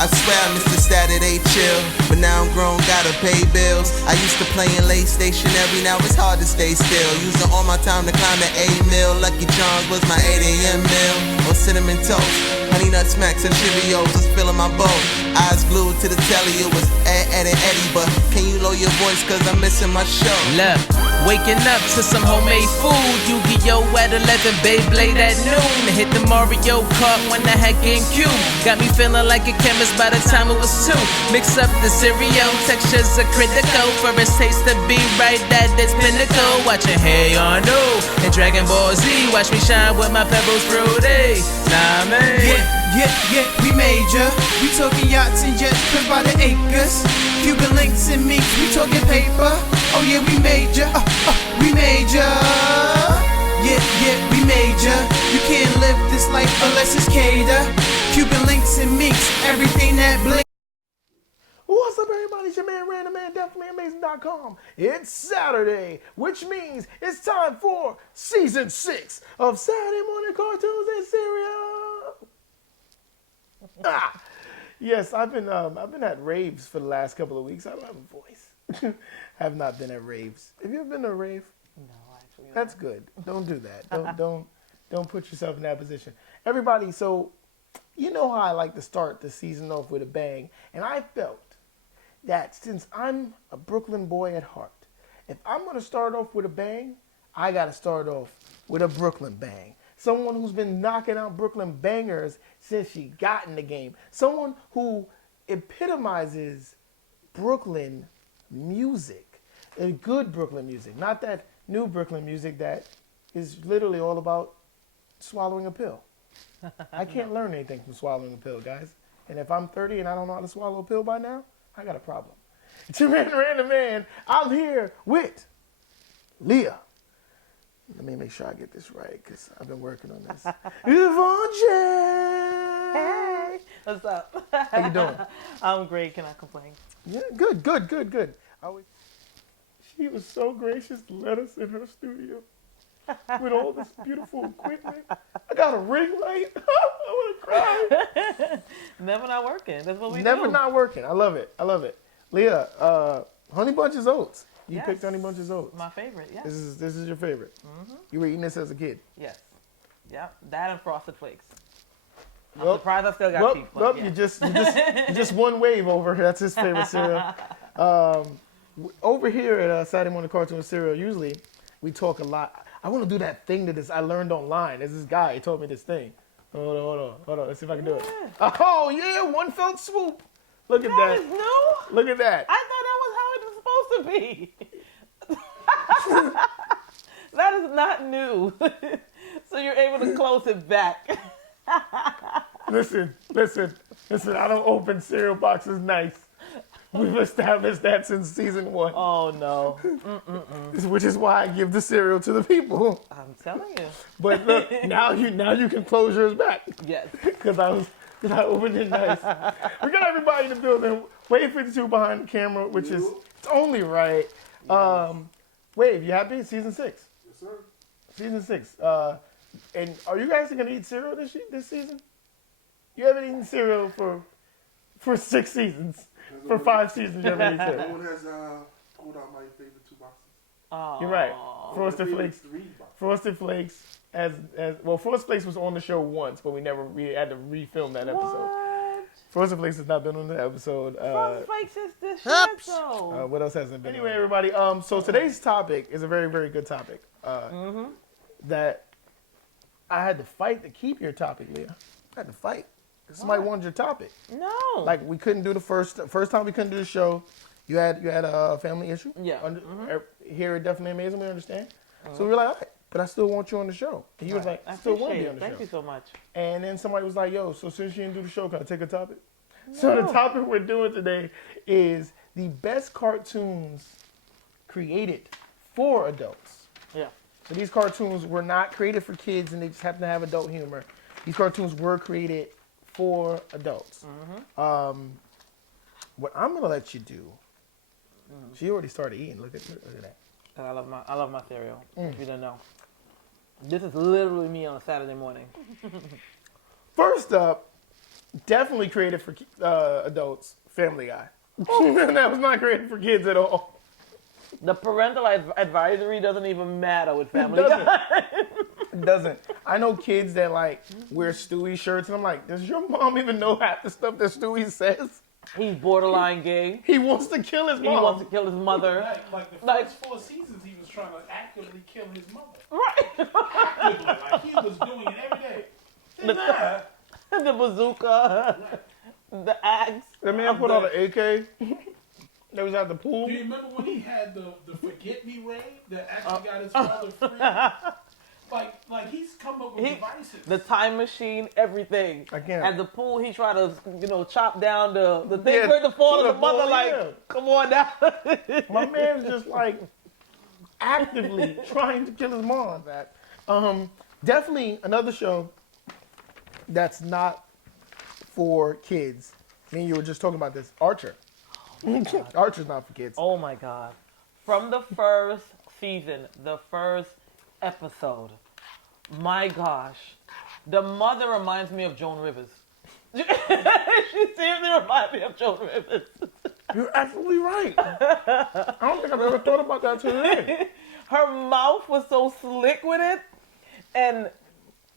I swear I missed the Saturday chill, but now I'm grown, gotta pay bills. I used to play in late stationary, now it's hard to stay still. Using all my time to climb the A-mill. Lucky Charms was my 8 a.m. meal. On cinnamon toast, honey nut smacks and Cheerios was filling my bowl. Eyes glued to the telly, it was Ed and Eddie. But can you lower your voice, cause I'm missing my show. Look, waking up to some homemade food. Yu-Gi-Oh! At 11, Beyblade at noon. Hit the Mario Kart when I had GameCube. Got me feeling like a chemist by the time it was 2. Mix up the cereal, textures are critical. For its taste to be right at its pinnacle. Watching Hey Arno and Dragon Ball Z. Watch me shine with my pebbles fruity. Nah, man. Yeah, we major. We talking yachts and jets, put by the acres. Cuban links and minks, we talking paper. Oh yeah, we major. We major. Yeah, we major. You can't live this life unless it's cater. Cuban links and minks, everything that blink. What's up, everybody? It's your man, Random Man, DefinitelyAmazing.com. It's Saturday, which means it's time for Season 6 of Saturday Morning Cartoons and Cereal. Yes, I've been at raves for the last couple of weeks. I don't have a voice. Have not been at raves. Have you ever been to a rave? No, actually. No. That's good. Don't do that. Don't put yourself in that position. Everybody, so you know how I like to start the season off with a bang, and I felt that since I'm a Brooklyn boy at heart, if I'm gonna start off with a bang, I gotta start off with a Brooklyn bang. Someone who's been knocking out Brooklyn bangers since she got in the game. Someone who epitomizes Brooklyn music. Good Brooklyn music. Not that new Brooklyn music that is literally all about swallowing a pill. I can't learn anything from swallowing a pill, guys. And if I'm 30 and I don't know how to swallow a pill by now, I got a problem. It's your man, Random Man. I'm here with Lia. Let me make sure I get this right, because I've been working on this. Givenchy! Hey, what's up? How you doing? I'm great. Can I complain? Yeah, good. She was so gracious to let us in her studio with all this beautiful equipment. I got a ring light. I want to cry. Never not working. That's what we do. Never not working. I love it. Lia, Honey Bunches of Oats. You picked Honey Bunches of Oats. My favorite, yes. This is your favorite. Mm-hmm. You were eating this as a kid. Yes. Yep. That and Frosted Flakes. I'm surprised I still got teeth. Well, yeah. you just one wave over. That's his favorite cereal. Over here at Saturday Morning Cartoon and Cereal, usually we talk a lot. I want to do that thing that I learned online. There's this guy, he told me this thing. Hold on. Let's see if I can do it. Oh, yeah, one fell swoop. Look at that. That is new? Look at that. I thought that was how it was supposed to be. That is not new. So you're able to close it back. Listen. I don't open cereal boxes nice. We've established that since season 1. Oh, no. Which is why I give the cereal to the people. I'm telling you. But look, now you can close yours back. Yes. Because I opened it nice. We got everybody in the building. Wave 52 behind the camera, which is it's only right. Wave, you happy? Season 6. Yes, sir. Season 6. And are you guys going to eat cereal this season? You haven't eaten cereal for 6 seasons. For 5 seasons, you haven't eaten cereal. No one has pulled out my favorite 2 boxes. Oh. You're right. Frosted Flakes. 3 boxes. Frosted Flakes. Frosted Flakes was on the show once, but we had to refilm that episode. What? Frosted Flakes has not been on the episode. Frosted Flakes is the show. What else hasn't been? Anyway, everybody. So today's topic is a very, very good topic. That I had to fight to keep your topic, Leah. I had to fight. Somebody wanted your topic. No. Like we couldn't do the first time we couldn't do the show. You had a family issue. Yeah. Here at Definitely Amazing, we understand. So we were like, all right, but I still want you on the show. And you was like, I still want to be on the show. Thank you so much. And then somebody was like, yo, so since you didn't do the show, can I take a topic? No. So the topic we're doing today is the best cartoons created for adults. Yeah. So these cartoons were not created for kids and they just happen to have adult humor. These cartoons were created for adults. What I'm gonna let you do. She already started eating. Look at that. And I love my cereal. If you don't know, this is literally me on a Saturday morning. First up, Definitely created for adults. Family Guy. That was not created for kids at all. The parental advisory doesn't even matter with Family doesn't. Guy. It doesn't. I know kids that like wear Stewie shirts, and I'm like, does your mom even know half the stuff that Stewie says? He's borderline gay. He wants to kill his mom. He wants to kill his mother. Like the first 4 seasons, he was trying to actively kill his mother. Right. Actively, like he was doing it every day. The bazooka, the axe. That man put on an AK. That was at the pool. Do you remember when he had the forget me raid that actually got his father free? Like he's come up with devices. The time machine, everything. I can't. At the pool, he tried to, chop down the thing for the fall of the mother. Like, come on now. My man's just like actively trying to kill his mom. Definitely another show that's not for kids. Me and you were just talking about this. Archer. Archer's not for kids. Oh my God. From the first season, the first episode, my gosh, the mother reminds me of Joan Rivers. She seriously reminds me of Joan Rivers. You're absolutely right. I don't think I've ever thought about that today. Her mouth was so slick with it. And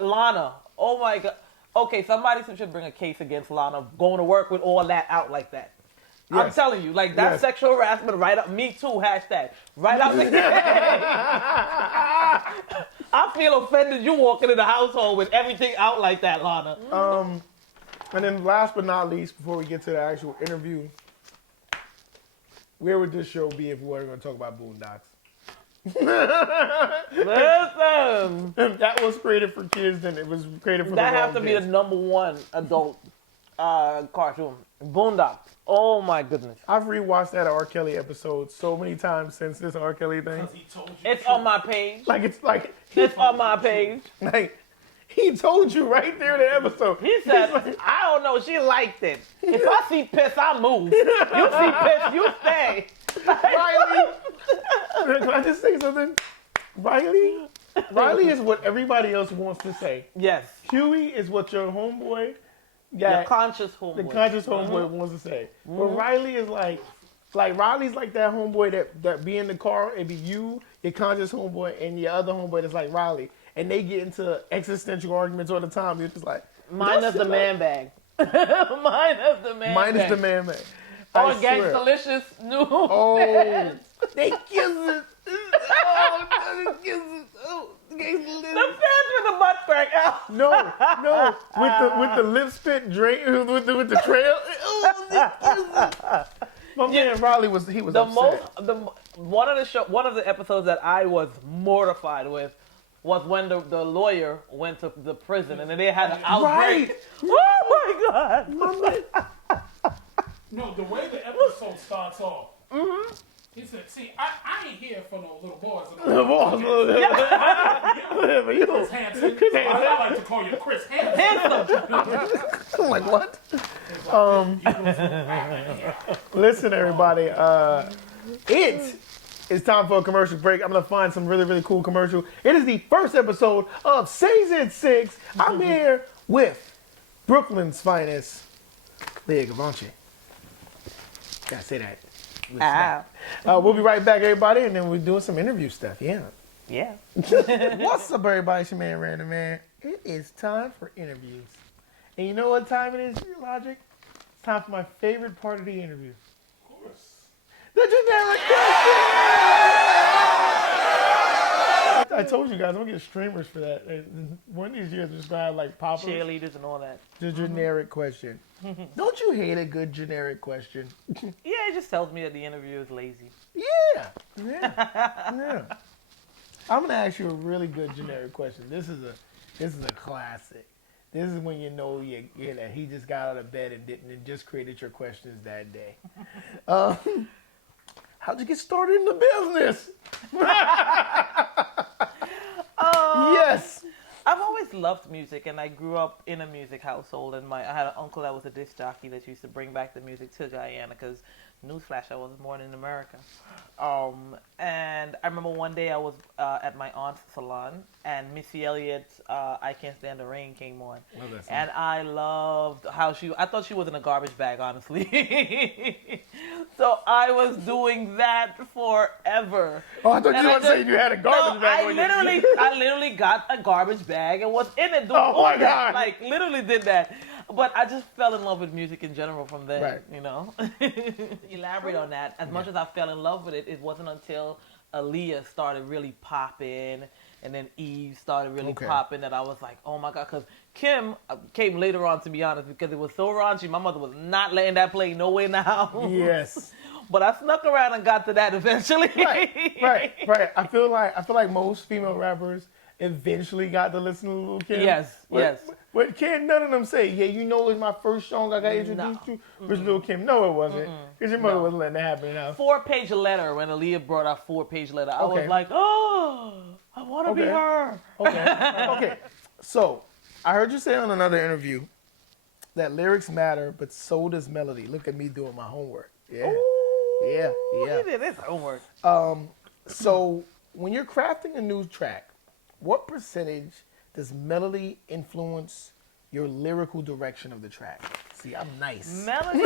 Lana, oh my God. Okay, somebody should bring a case against Lana going to work with all that out like that. Yes. I'm telling you, like that's sexual harassment right up. Me too, hashtag. Right up the I feel offended you walking in the household with everything out like that, Lana. And then last but not least, before we get to the actual interview, where would this show be if we were going to talk about Boondocks? Listen. If that was created for kids, then it was created for that the has to be the #1 adult cartoon. Boondocks. Oh my goodness. I've rewatched that R. Kelly episode so many times since this R. Kelly thing. He told you It's on my page. It's on my page. Like he told you right there in the episode. He said, I don't know, she liked it. If I see piss, I move. You see piss, you stay. Riley. Can I just say something? Riley is what everybody else wants to say. Yes. Huey is what your homeboy, the conscious homeboy wants to say. But Riley is like Riley's like that homeboy that be in the car. It'd be you, your conscious homeboy, and your other homeboy that's like Riley. And they get into existential arguments all the time. You're just like, minus the man bag. Minus the man bag. Oh, Gangsta-licious new. Oh, they kiss it. Oh, they kiss it. Oh, Gangsta-licious. The fans with the butt crack out. No, with the lip spit drain with the trail. Oh, my man Riley was upset. One of the episodes that I was mortified with was when the lawyer went to the prison and then they had an outbreak. Right. Oh my God. No, the way the episode starts off. Mm-hmm. He said, "See, I ain't here for no little boys." Little boys. Chris Hansen. I like to call you Chris Hansen. I'm like, what? Listen, everybody. It is time for a commercial break. I'm going to find some really, really cool commercial. It is the first episode of Season 6. I'm here with Brooklyn's finest, Lia Givenchy. Gotta say that. We'll be right back, everybody, and then we're doing some interview stuff. Yeah. What's up, everybody? It's your man, Random Man. It is time for interviews. And you know what time it is, Logic? It's time for my favorite part of the interview. Of course. The generic question! I told you guys, I'm going to get streamers for that. One of these years, we're just going to have like pop-ups. Cheerleaders and all that. The generic question. Don't you hate a good generic question? Yeah, it just tells me that the interview is lazy. Yeah. I'm gonna ask you a really good generic question. This is a classic. This is when you know that he just got out of bed and just created your questions that day. How'd you get started in the business? Yes. I've always just loved music, and I grew up in a music household. And I had an uncle that was a disc jockey that used to bring back the music to Guyana. Because newsflash, I was born in America. And I remember one day I was at my aunt's salon, and Missy Elliott's "I Can't Stand the Rain" came on, and I loved how I thought she was in a garbage bag, honestly. So I was doing that forever. Oh, I thought you were saying you had a garbage bag. I literally got a garbage bag and was in it doing all that. Like, literally did that. But I just fell in love with music in general from then, right. you know. Elaborate on that. As much as I fell in love with it, it wasn't until Aaliyah started really popping, and then Eve started really popping, that I was like, oh my God. Because Kim came later on, to be honest, because it was so raunchy. My mother was not letting that play no way in the house. Yes. But I snuck around and got to that eventually. Right. I feel like most female rappers eventually got to listen to Lil' Kim. Yes. But can't none of them say, yeah, you know, it was my first song I got introduced to was Lil' Kim. No, it wasn't. Because your mother wasn't letting that happen enough. 4-page letter, when Aaliyah brought out 4-page letter, I was like, oh, I want to be her. Okay. So, I heard you say on another interview that lyrics matter, but so does melody. Look at me doing my homework. Yeah. Ooh, Yeah. He did his homework. So, when you're crafting a new track, what percentage does melody influence your lyrical direction of the track? See, I'm nice. Melody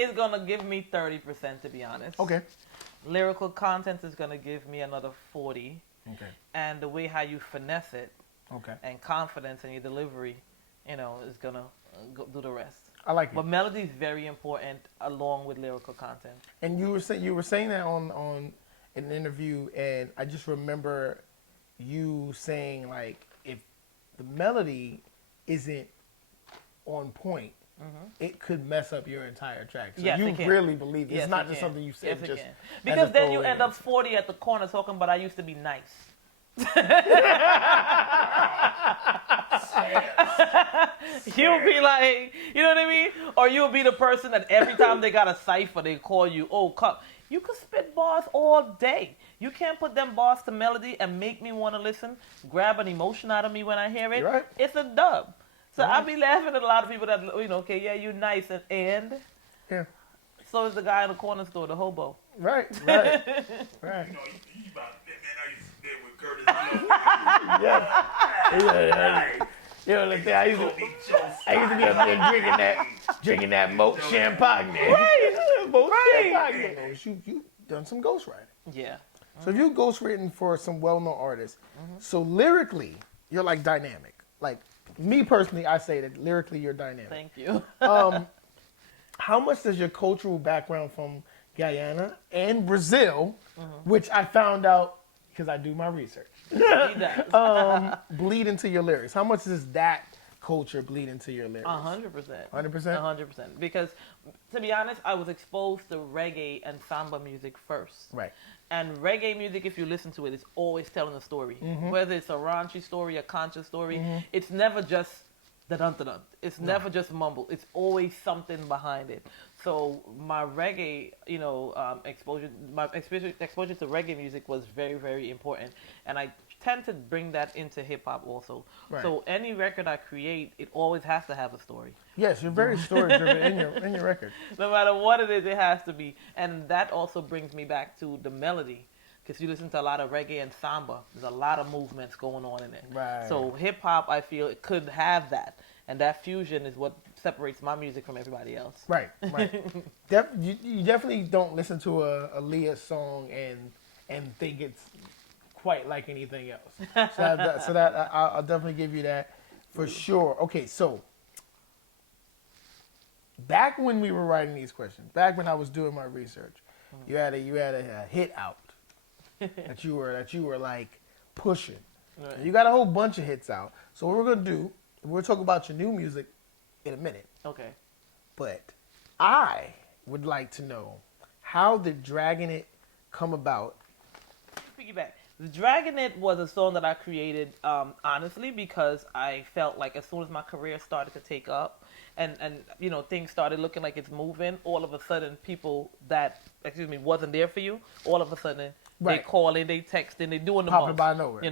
is going to give me 30%, to be honest. Okay. Lyrical content is going to give me another 40. Okay. And the way how you finesse it, Okay. and confidence in your delivery, is going to do the rest. I like it. But melody is very important along with lyrical content. And you were saying that on an interview, and I just remember you saying, like, if the melody isn't on point, it could mess up your entire track. So Yes, you it can. really believe it. Yes, It's not it just can. something you said. Yes, it Just can. as Because a then you throwaway. end up 40 at the corner talking about I used to be nice. You'll be like, you know what I mean? Or you'll be the person that every time they got a cipher, they call you, oh, come. You could spit bars all day. You can't put them bars to melody and make me want to listen, grab an emotion out of me when I hear it. Right. It's a dub. So I be laughing at a lot of people that, okay, yeah, you're nice, and Yeah. so is the guy in the corner store, the hobo. Right. You know, you about that man I used to be with Curtis. Look there, I used to be up there drinking that Moat Champagne. Moat Champagne. You done some ghostwriting. Yeah. So if you ghostwritten for some well-known artists, so lyrically, you're like dynamic. Like me personally, I say that lyrically you're dynamic. Thank you. How much does your cultural background from Guyana and Brazil, which I found out because I do my research, He does. bleed into your lyrics? How much does that culture bleed into your lyrics? 100%. 100%? 100%. Because, to be honest, I was exposed to reggae and samba music first. Right. And reggae music, if you listen to it, is always telling a story. Whether it's a raunchy story, a conscious story, it's never just da-dun-da-dun. It's never just mumble. It's always something behind it. So my reggae, exposure to reggae music was very, very important. And I tend to bring that into hip-hop also. Right. So any record I create, it always has to have a story. Yes, you're very story-driven in your record. No matter what it is, it has to be. And that also brings me back to the melody. Because you listen to a lot of reggae and samba. There's a lot of movements going on in it. Right. So hip-hop, I feel, it could have that. And that fusion is what separates my music from everybody else. Right. You definitely don't listen to a Lia song and think it's quite like anything else. So that I'll definitely give you that for sure. Okay, so back when we were writing these questions, back when I was doing my research, you had a hit out that you were like pushing. Right. You got a whole bunch of hits out. So what we're gonna do, we'll talk about your new music in a minute. Okay. But I would like to know, how did Dragging It come about? Piggyback. The Dragging It was a song that I created, honestly, because I felt like as soon as my career started to take up and things started looking like it's moving, all of a sudden people that, wasn't there for you, all of a sudden they Right. call in, they text in, they doing the Popping most. by nowhere.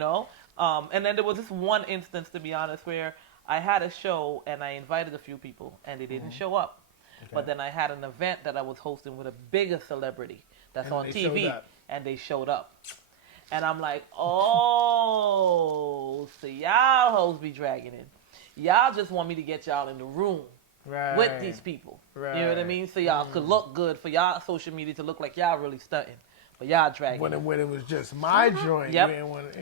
And then there was this one instance, to be honest, where I had a show and I invited a few people and they didn't show up. Okay. But then I had an event that I was hosting with a bigger celebrity that's on TV, and they showed up. And I'm like, oh, so y'all hoes be dragging in. Y'all just want me to get y'all in the room with these people. Right. You know what I mean? So y'all could look good for y'all social media to look like y'all really stunting. But y'all dragging. When it was just my joint. Yep.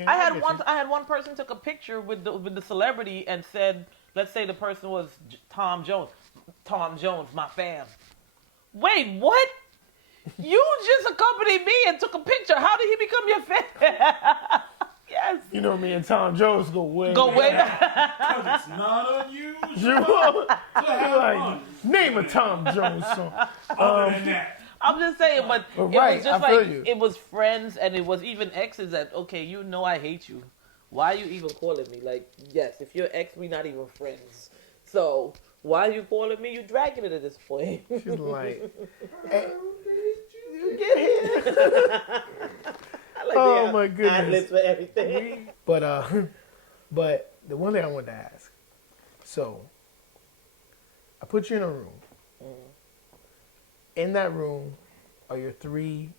I had one person took a picture with the celebrity and said, let's say the person was Tom Jones. Tom Jones, my fam. Wait, what? You just accompanied me and took a picture. How did he become your fan? Yes. You know me and Tom Jones go way back. Because it's not unusual. Like, name a Tom Jones song. Other than that. I'm just saying, but it right, was just like, it was friends and it was even exes that, okay, you know I hate you. Why are you even calling me? Like, yes, if you're ex, we not even friends. So, why are you calling me? You dragging it at this point. She's like, hey, you get here. Like, oh my goodness. Ad-libs for everything. But the one thing I wanted to ask. So, I put you in a room. In that room are your 3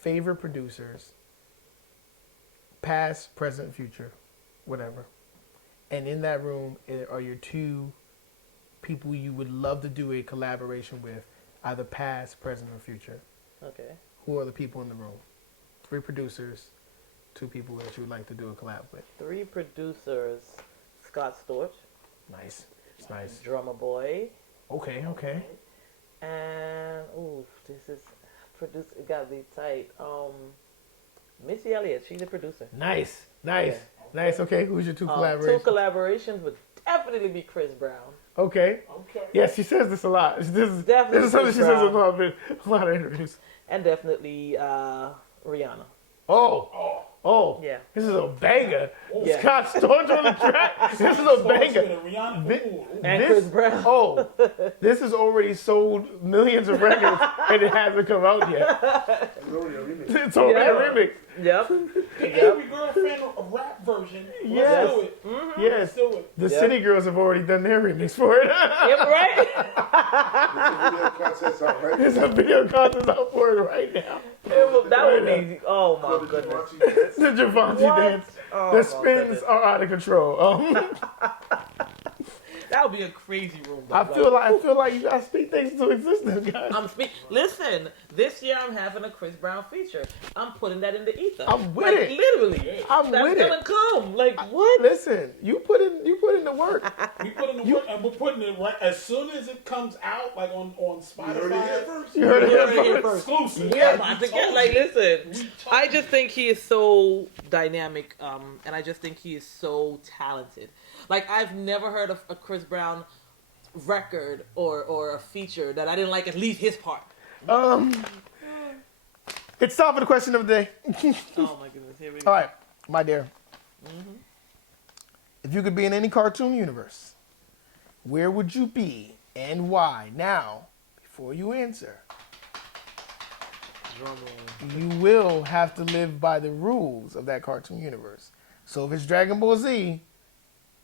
favorite producers, past, present, future, whatever. And in that room are your 2 people you would love to do a collaboration with, either past, present, or future. Okay. Who are the people in the room? 3 producers, 2 people that you would like to do a collab with. 3 producers: Scott Storch. Nice. It's nice. Drummer Boy. Okay. And this is producer. It gotta be tight. Missy Elliott. She's a producer. Nice. Okay. Who's your 2 collaborations? 2 collaborations would definitely be Chris Brown. Okay. Yes, she says this a lot. This is something she says in a lot of interviews. And definitely Rihanna. Oh. Yeah. This is a banger. Yeah. Scott Storch on the track. This is a banger. And Chris Brown. This has already sold millions of records and it hasn't come out yet. It's already a remix. Yep. Every girlfriend a rap version. Yes. Let's do it. Yes. Let's do it. The City Girls have already done their remix for it. Yep, right? There's a video contest out for it right now. That would be, oh my goodness. The Givenchy dance. The spins are out of control. That would be a crazy room. I feel like you gotta speak things into existence, guys. Listen, this year I'm having a Chris Brown feature. I'm putting that in the ether. I'm with it. Literally. I'm with it. That's gonna come. Like, what? Listen, you put in the work. We put in the work, and we're putting it right as soon as it comes out, like on Spotify. You heard it here first. Exclusive. Yeah, listen. I just think he is so dynamic, and I just think he is so talented. Like, I've never heard of a Chris Brown record or a feature that I didn't like at least his part. It's time for the question of the day. Oh my goodness, here we go. All right, my dear. If you could be in any cartoon universe, where would you be and why? Now, before you answer, you will have to live by the rules of that cartoon universe. So if it's Dragon Ball Z,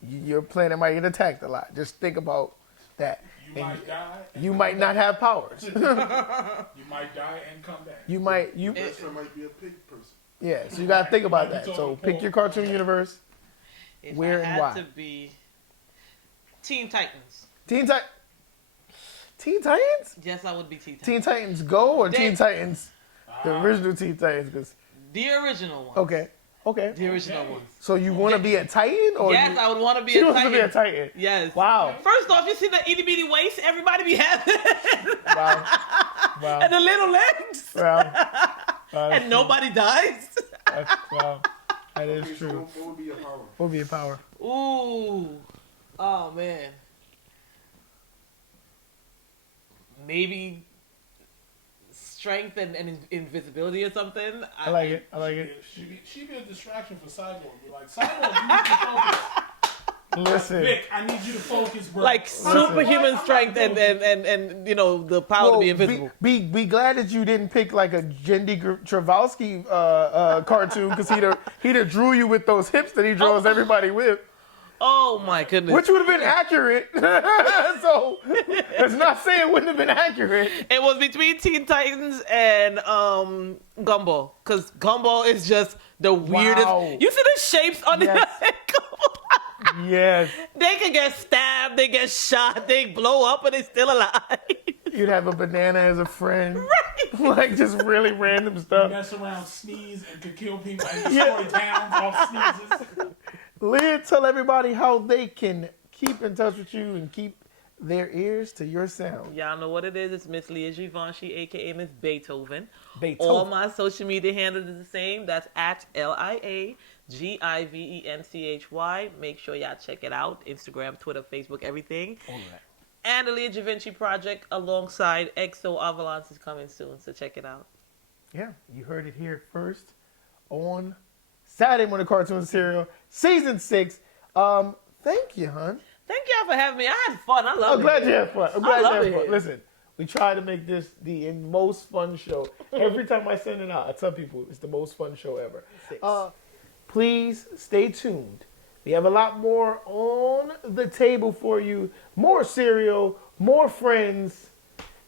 your planet might get attacked a lot. Just think about that. You might die. You might not have powers. You might die and come back. You might. Best friend might be a pig person. Yeah, so you gotta think about that. So pick your cartoon universe. Where and why? It had to be Teen Titans. Teen Titans? Yes, I would be Teen Titans. Teen Titans Go or Teen Titans? The original Teen Titans. Cause... The original one. Okay. The original one. So you want to be a Titan? Or yes, I would want to be a Titan. Titan. She wants to be a Titan. Yes. Wow. First off, you see the itty bitty waist everybody be having? Wow. And the little legs? Wow. And nobody dies? Wow. That is true. What would be your power? What would be your power? Ooh. Oh, man. Maybe strength and invisibility or something. I like it. She'd be a distraction for Cyborg. Be like, Cyborg, you need to focus. Listen. Vic, I need you to focus, bro. Like superhuman strength and you know the power to be invisible. Be glad that you didn't pick like a Jendi Travolsky cartoon because he'd have drew you with those hips that he draws everybody with. Oh my goodness. Which would have been accurate. So it's not saying it wouldn't have been accurate. It was between Teen Titans and Gumball. Because Gumball is just the weirdest. Wow. You see the shapes on Yes. the Yes. They can get stabbed, they get shot, they blow up, and they're still alive. You'd have a banana as a friend. Right. Like just really random stuff. Mess around, sneeze, and could kill people and destroy towns off sneezes. Leah, tell everybody how they can keep in touch with you and keep their ears to your sound. Y'all know what it is. It's Miss Lia Givenchy, a.k.a. Miss Beethoven. Beethoven. All my social media handles is the same. That's at LIAGIVENCHY. Make sure y'all check it out. Instagram, Twitter, Facebook, everything. All that. And the Lia Givenchy project alongside EXO Avalanche is coming soon, so check it out. Yeah, you heard it here first on Saturday Morning Cartoon Serial, Season 6. Thank you, hon. Thank y'all for having me. I had fun. I love I'm it. glad you had fun. I'm glad you love had it fun. here. Listen, we try to make this the most fun show. Every time I send it out, I tell people it's the most fun show ever. Please stay tuned. We have a lot more on the table for you. More cereal, more friends,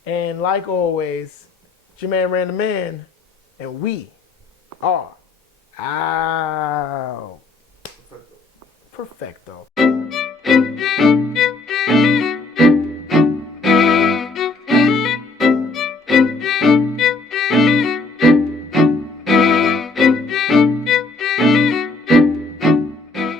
and like always, it's your man Random Man, and we are out. Perfecto.